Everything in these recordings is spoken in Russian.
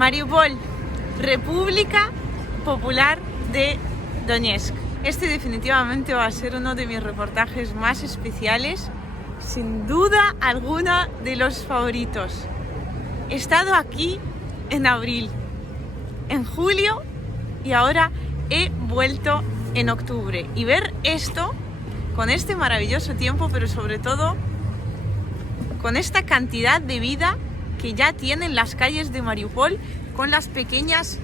Mariupol, República Popular de Donetsk. Este definitivamente va a ser uno de mis reportajes más especiales, sin duda alguna de los favoritos. He estado aquí en abril, en julio y ahora he vuelto en octubre. Y ver esto con este maravilloso tiempo, pero sobre todo con esta cantidad de vida que ya tienen las calles de Mariupol, con las pequeñas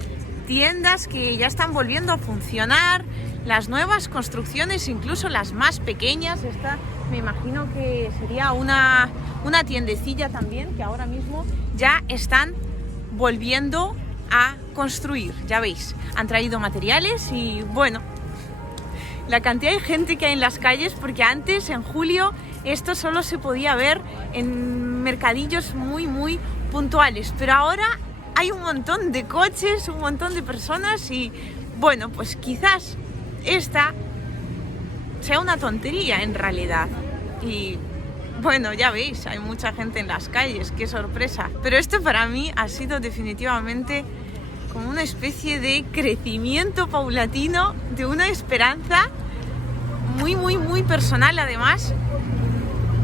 tiendas que ya están volviendo a funcionar, las nuevas construcciones, incluso las más pequeñas. Esta me imagino que sería una tiendecilla también, que ahora mismo ya están volviendo a construir. Ya veis, han traído materiales y bueno, la cantidad de gente que hay en las calles, porque antes, en julio, esto solo se podía ver en mercadillos muy puntuales, pero ahora hay un montón de coches, un montón de personas y bueno, pues quizás esta sea una tontería en realidad. Y bueno, ya veis, hay mucha gente en las calles, qué sorpresa. Pero esto para mí ha sido definitivamente como una especie de crecimiento paulatino, de una esperanza muy personal además,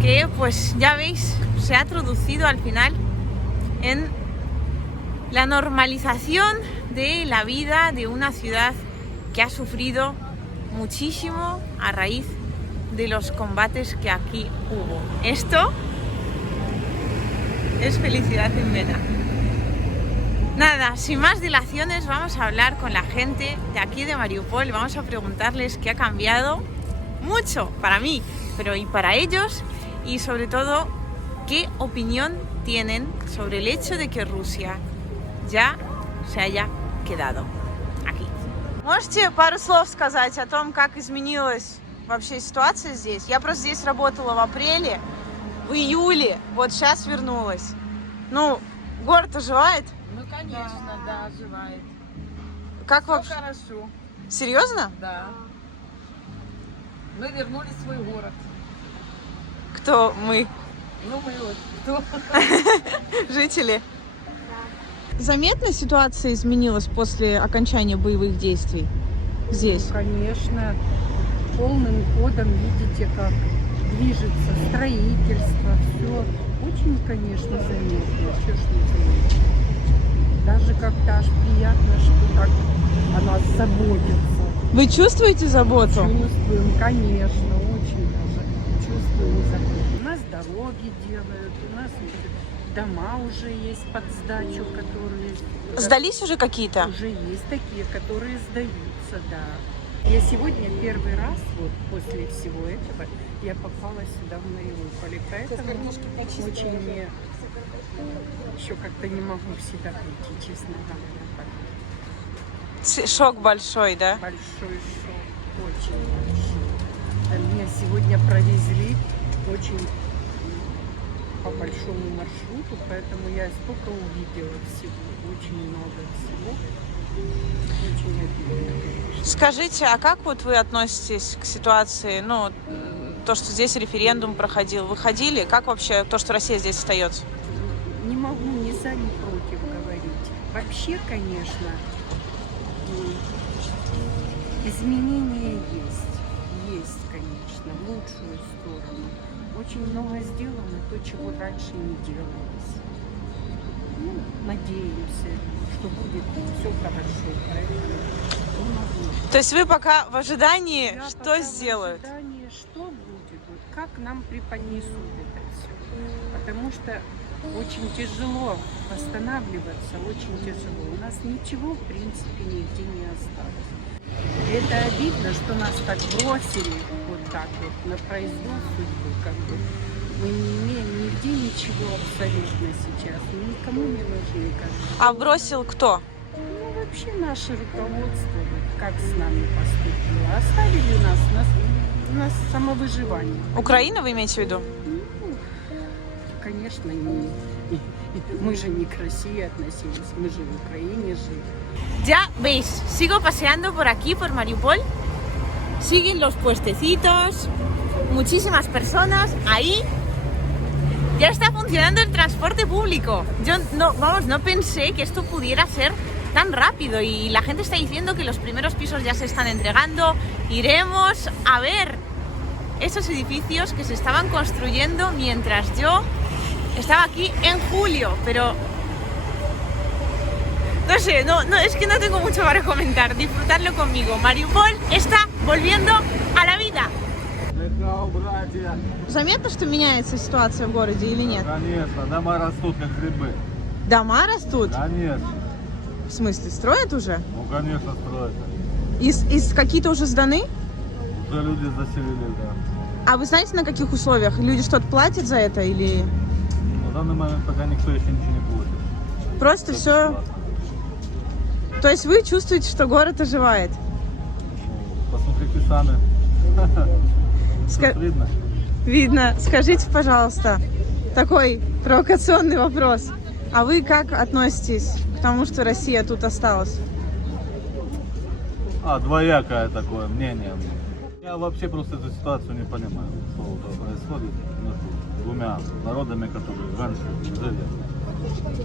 que pues ya veis, se ha traducido al final en la normalización de la vida de una ciudad que ha sufrido muchísimo a raíz de los combates que aquí hubo. Esto es felicidad en vena. Nada, sin más dilaciones, vamos a hablar con la gente de aquí de Mariupol, vamos a preguntarles qué ha cambiado mucho para mí, pero y para ellos, y sobre todo qué opinión tienen sobre el hecho de que Rusia ya se haya quedado aquí. Можете пару слов сказать о том, как изменилась вообще ситуация здесь? Я просто здесь работала в апреле, в июле, вот сейчас вернулась. Ну, город оживает? Ну, конечно, да, оживает. Как Все вообще? хорошо, Серьезно? да. Мы вернули в свой город. Кто мы? Ну, мы вот кто? Жители? Заметно ситуация изменилась после окончания боевых действий здесь? Конечно, полным ходом видите, как движется строительство, все. Очень, конечно, заметно. Чего ж не заметно. Даже как-то аж приятно, что так о нас заботится. Вы чувствуете заботу? Чувствуем, конечно, очень даже чувствуем заботу. У нас дороги делают, у нас дома уже есть под сдачу, которые... Сдались уже какие-то? Уже есть такие, которые сдаются, да. Я сегодня первый раз, вот после всего этого, я попала сюда в Мариуполь, поэтому очень мне еще как-то не могу в себя прийти, честно говоря. Шок большой, да? Большой шок, очень большой. А меня сегодня провезли очень по большому маршруту, поэтому я столько увидела всего, очень много всего. Очень обидно. Скажите, а как вот вы относитесь к ситуации, ну, то, что здесь референдум проходил, вы ходили? Как вообще то, что Россия здесь остается? Не могу ни за, ни против говорить. Вообще, конечно, изменения есть, конечно, в лучшую сторону. Очень много сделано, то, чего раньше не делалось. Ну, надеемся, что будет все хорошо. Поэтому не могу. То есть вы пока в ожидании, Я что пока сделают? в ожидании, что будет, вот как нам преподнесут это все. Потому что очень тяжело восстанавливаться, очень тяжело. У нас ничего, в принципе, нигде не осталось. И это обидно, что нас так бросили вот так вот на произвол судьбы, как бы. Мы не имеем нигде ничего абсолютно сейчас. Мы никому не нужны. А бросил кто? Ну, вообще наше руководство, вот, как с нами поступило. Оставили нас на самовыживание. Украина, вы имеете в виду? Ну, конечно, мы же не к России относились, мы же в Украине жили. Ya veis, sigo paseando por aquí, por Mariupol. Siguen los puestecitos, muchísimas personas. Ahí ya está funcionando el transporte público. Yo no pensé que esto pudiera ser tan rápido y la gente está diciendo que los primeros pisos ya se están entregando. Iremos a ver esos edificios que se estaban construyendo mientras yo estaba aquí en julio, pero no sé, es que no tengo mucho para comentar. Disfrutadlo conmigo. Mariupol está volviendo a la vida. Заметно, что меняется ситуация в городе или нет? Конечно, дома растут как грибы. Дома растут? Конечно. В смысле, строят уже? Ну, конечно, строят. Из какие-то уже сданы? Уже люди заселили, да. А вы знаете, на каких условиях? Люди что-то платят за это или... На данный момент пока никто еще ничего не платит. Просто Это все... бесплатно. То есть вы чувствуете, что город оживает? Ну, посмотрите сами. Ска- Видно? Видно. Скажите, пожалуйста, такой провокационный вопрос. А вы как относитесь к тому, что Россия тут осталась? Двоякое такое мнение. Я вообще просто эту ситуацию не понимаю, что происходит между двумя народами, которые раньше жили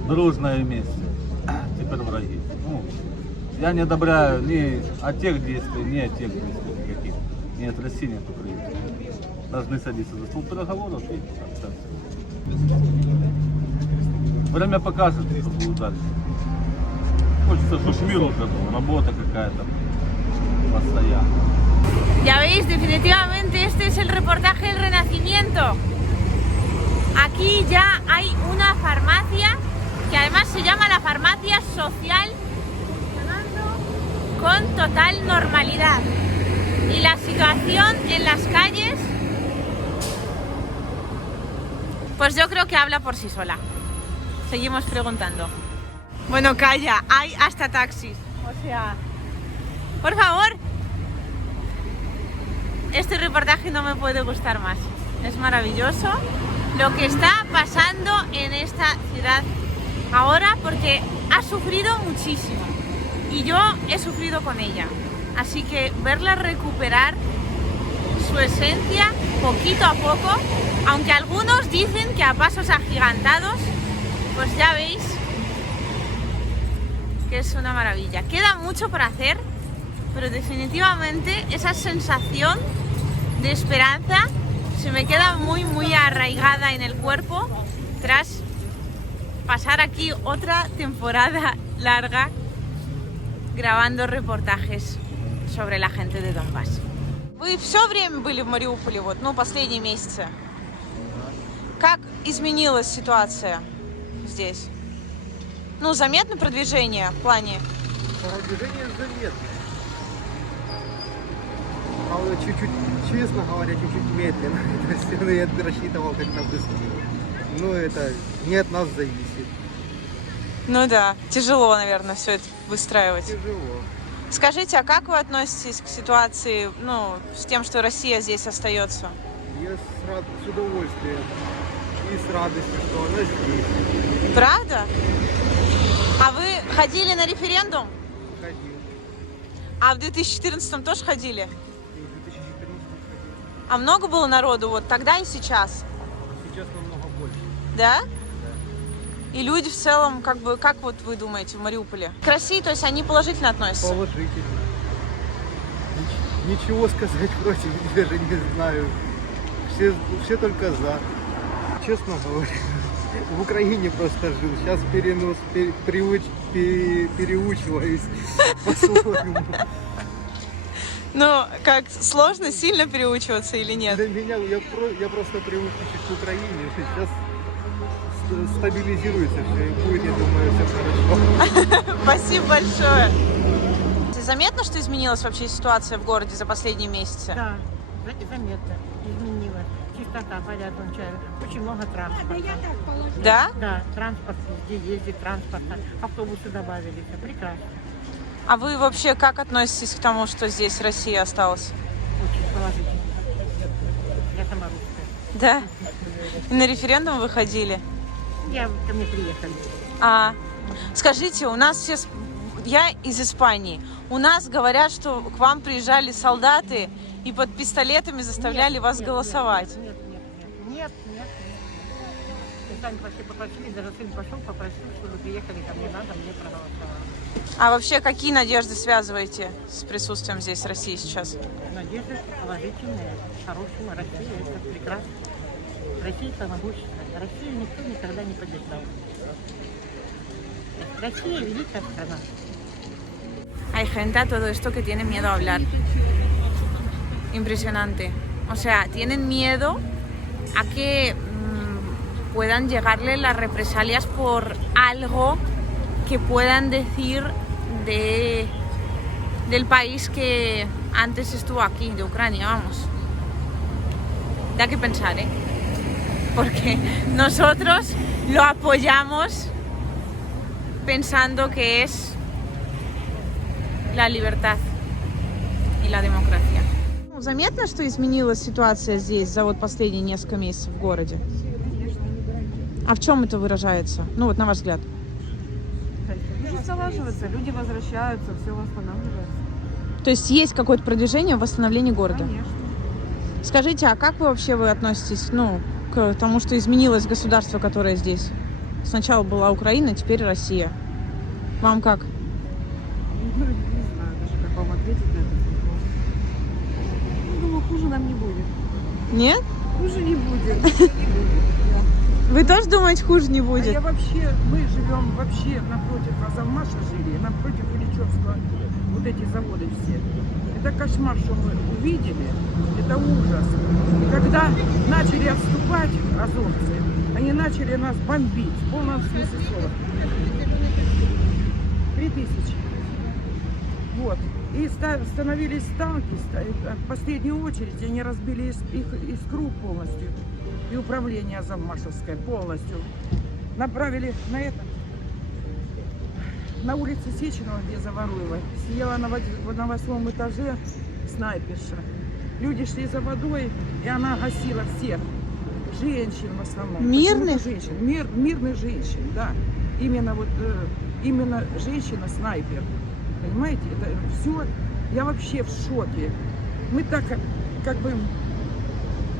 дружно и вместе. Теперь враги. Ну, я не одобряю ни от тех действий, ни от тех действий никаких. Ни от России, ни от Украины. Должны садиться за стол переговоров и общаться. Время покажет, что будет дальше. Хочется, чтобы мир уже был, работа какая-то постоянно. Ya veis, definitivamente este es el reportaje del Renacimiento. Aquí ya hay una farmacia que además se llama la farmacia social, con total normalidad. Y la situación en las calles, pues yo creo que habla por sí sola. Seguimos preguntando. Bueno, calla, hay hasta taxis. O sea, por favor. Este reportaje no me puede gustar más. Es maravilloso lo que está pasando en esta ciudad ahora, porque ha sufrido muchísimo y yo he sufrido con ella. Así que verla recuperar su esencia poquito a poco, aunque algunos dicen que a pasos agigantados, pues ya veis que es una maravilla. Queda mucho por hacer, pero definitivamente esa sensación de esperanza se me queda muy arraigada en el cuerpo tras pasar aquí otra temporada larga grabando reportajes sobre la gente de Донбасс. Вы все время были в Мариуполе, последние месяцы? Как изменилась ситуация здесь? Заметно продвижение в плане? Продвижение заметно. А чуть-чуть, честно говоря, чуть-чуть медленно. То есть я рассчитывал как-то быстрее. Но это не от нас зависит. Ну да, тяжело, наверное, все это выстраивать. Тяжело. Скажите, а как вы относитесь к ситуации, с тем, что Россия здесь остается? Я с удовольствием и с радостью, что она здесь. Правда? А вы ходили на референдум? Ходил. А в 2014 тоже ходили? И в 2014 ходил. А много было народу тогда и сейчас? Сейчас намного больше. Да? И люди в целом, как вы думаете, в Мариуполе? К России, то есть они положительно относятся? Положительно. Ничего сказать против даже не знаю. Все только за. Честно говоря, в Украине просто жил. Сейчас переучиваюсь по-своему. Как, сложно сильно переучиваться или нет? Для меня, я просто привык к Украине. Сейчас стабилизируется все и будет, я думаю, все хорошо. Спасибо большое. Заметно, что изменилась вообще ситуация в городе за последние месяцы? Да, заметно изменилась. Чистота, порядок, очень много транспорта. Да? Да, транспорт, везде ездит транспорта, автобусы добавили, все прекрасно. А вы вообще как относитесь к тому, что здесь Россия осталась? Очень положительно. Я сама русская. Да? И на референдум вы ходили? Ко мне приехали. Скажите, у нас все... Я из Испании. У нас говорят, что к вам приезжали солдаты и под пистолетами заставляли вас голосовать. Нет. сами пошли попросили, даже сын пошел, попросил, чтобы приехали ко мне, надо, мне проголосовали. А вообще, какие надежды связываете с присутствием здесь России сейчас? Надежда положительная, хорошая. Россия – это прекрасно. Россия самобущественная. Россию никто никогда не поддержал. Россия – великая страна. Hay gente a todo esto que tiene miedo a hablar. Impresionante. O sea, tienen miedo a que puedan llegarle las represalias por algo que puedan decir del país que antes estuvo aquí, de Ucrania, vamos. Da que pensar, ¿eh? Porque nosotros lo apoyamos pensando que es la libertad y la democracia. Заметно, что изменилась ситуация здесь за вот последние несколько месяцев в городе? А в чем это выражается? Ну вот на ваш взгляд. Жизнь налаживается, люди возвращаются, все восстанавливается. То есть есть какое-то продвижение в восстановлении города? Конечно. Скажите, а как вы относитесь, к тому, что изменилось государство, которое здесь? Сначала была Украина, теперь Россия. Вам как? Ну, не знаю даже, как вам ответить на этот вопрос. Я думаю, хуже нам не будет. Нет? Хуже не будет. Вы тоже думаете, хуже не А будет? мы живем вообще напротив Азовмаша жили, напротив Ильичевского, вот эти заводы все. Это кошмар, что мы увидели, это ужас. И когда начали отступать азовцы, они начали нас бомбить, в полном смысле слова. 3000. Вот. И становились танки, в последнюю очередь они разбили их искру полностью. И управление Азовмашевское полностью. Направили на улице Сеченова, где Заваруева, сидела на 8 этаже снайперша. Люди шли за водой, и она гасила всех. Женщин в основном. Мирных? Женщин. Мирных женщин, да. Именно женщина-снайпер. Понимаете, это все. Я вообще в шоке. Мы так,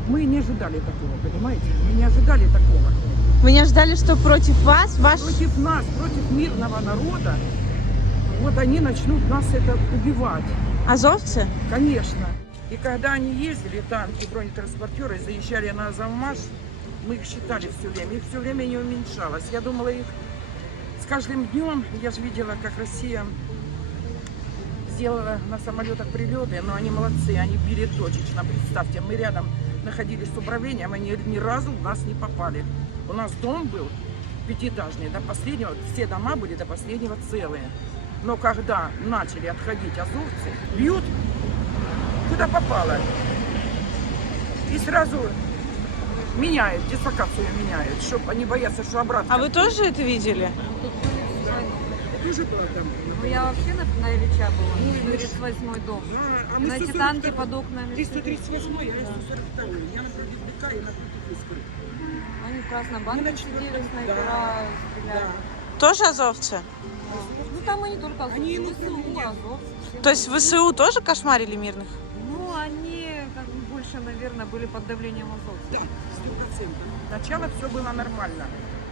мы не ожидали такого, понимаете? Мы не ожидали такого. Вы не ожидали, что против вас, Против нас, против мирного народа, вот они начнут нас это убивать. азовцы? Конечно. И когда они ездили, танки, бронетранспортеры, заезжали на Азовмаш, мы их считали все время. Их все время не уменьшалось. Я думала, их с каждым днем, я же видела, как Россия сделала на самолетах прилеты, но они молодцы, они били точечно. Представьте, мы рядом находились с управлением, они ни разу в нас не попали. У нас дом был пятиэтажный, до последнего, все дома были до последнего целые. Но когда начали отходить азовцы, бьют, куда попало. И сразу меняют, дислокацию меняют, чтобы они боятся, что обратно. А вы тоже это видели? Тоже было там? Ну, я вообще на Ильича была, 38-й дом. А На эти танки под окнами. Ты 138-й, я 142-й. Я напротив БК и напротив Искры. Они в Красном банке сидели, снайпера стреляли. Тоже азовцы? Ну, там и не только ВСУ, Азов. То есть ВСУ тоже кошмарили мирных? Ну, они как бы больше, наверное, были под давлением Азов. Да, 100%. Сначала все было нормально.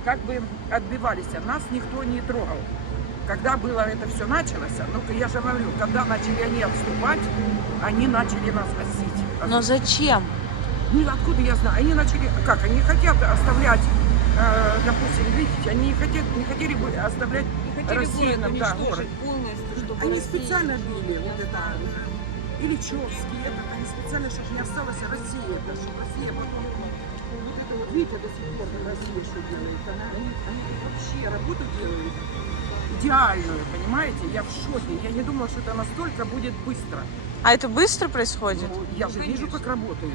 Как бы отбивались, а нас никто не трогал. Когда было это все началось, ну я же говорю, когда начали они отступать, они начали нас гасить. Но зачем? Ну откуда я знаю? Они начали, как, они хотят оставлять, допустим, видите, они не хотели бы оставлять Россию, да, город. Полностью, чтобы Они Россия специально не били вот это, осталась. Ильичевский, они специально, чтобы не осталась Россия, чтобы Россия потом, вот это вот, видите, до сих пор Россия что делает, они вообще работу делают идеальную, понимаете, я в шоке, я не думала, что это настолько будет быстро. А это быстро происходит? Ну, я же вижу, как работают.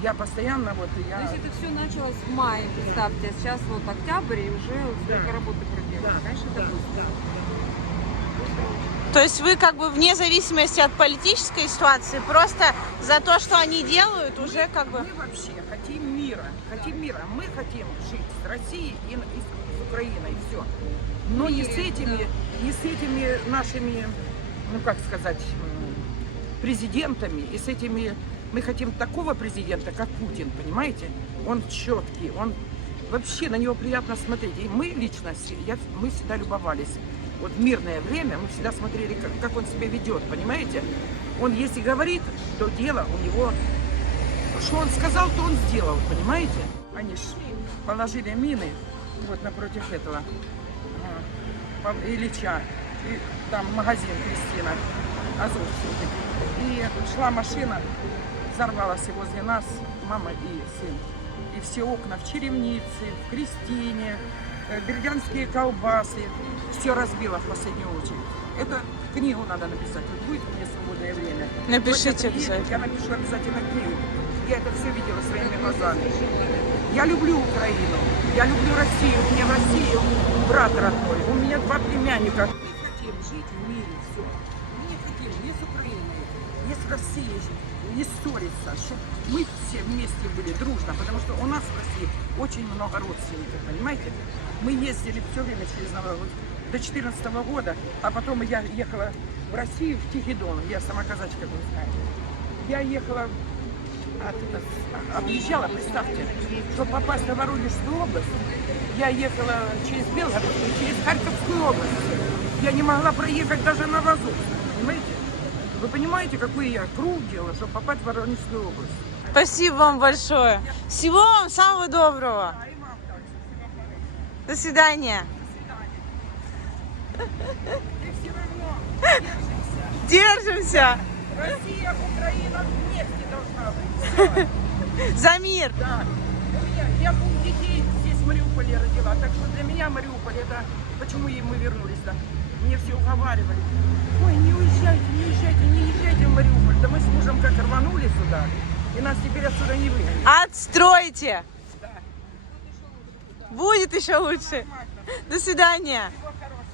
Я постоянно То есть это все началось в мае, представьте, а сейчас вот октябрь и уже сколько работы проделали. Конечно, это быстро. То есть вы как бы вне зависимости от политической ситуации, просто за то, что они делают, уже как бы... Мы вообще хотим мира. Мы хотим жить с Россией и с Украиной, все. Но не с этими нашими, ну как сказать, президентами, и с этими... Мы хотим такого президента, как Путин, понимаете? Он четкий, он Вообще на него приятно смотреть. И мы лично, мы всегда любовались. Вот в мирное время мы всегда смотрели, как он себя ведет, понимаете? Он если говорит, то дело у него... Что он сказал, то он сделал, понимаете? Они ж положили мины вот напротив этого Ильича. И там магазин Кристина, Азовский. И шла машина, взорвалась и возле нас мама и сын. И все окна в Черемнице, в Кристине, бердянские колбасы. Все разбило в последнюю очередь. Это книгу надо написать. Вот будет мне свободное время. Напишите обязательно. Я напишу обязательно книгу. Я это все видела своими глазами. Я люблю Украину. Я люблю Россию. У меня в России брат родной. У меня 2 племянника. Мы хотим жить в мире. Все. Мы не хотим ни с Украиной, ни с Россией не ссориться. Чтобы мы все вместе были дружно. Потому что у нас в России очень много родственников. Понимаете? Мы ездили все время через Новый год до 2014 года. А потом я ехала в Россию, в Тихий Дон. Я сама казачка, вы знаете. Я ехала... объезжала, представьте, чтобы попасть на Воронежскую область, я ехала через Белгородскую, через Харьковскую область. Я не могла проехать даже на вазу, понимаете? Вы понимаете, какой я круг делала, чтобы попасть в Воронежскую область? Спасибо вам большое. Всего вам самого доброго. До свидания. И все равно Держимся. Россия, Украина вместе должна быть. Все. За мир. Да. Я 2 детей здесь в Мариуполе родила, так что для меня Мариуполь это почему мы вернулись, да? Мне все уговаривали. Ой, не уезжайте, не езжайте, не езжайте в Мариуполь. Да мы с мужем как рванули сюда, и нас теперь отсюда не выгонят. Отстройте. Да. Будет еще лучше. До свидания. Всего хорошего.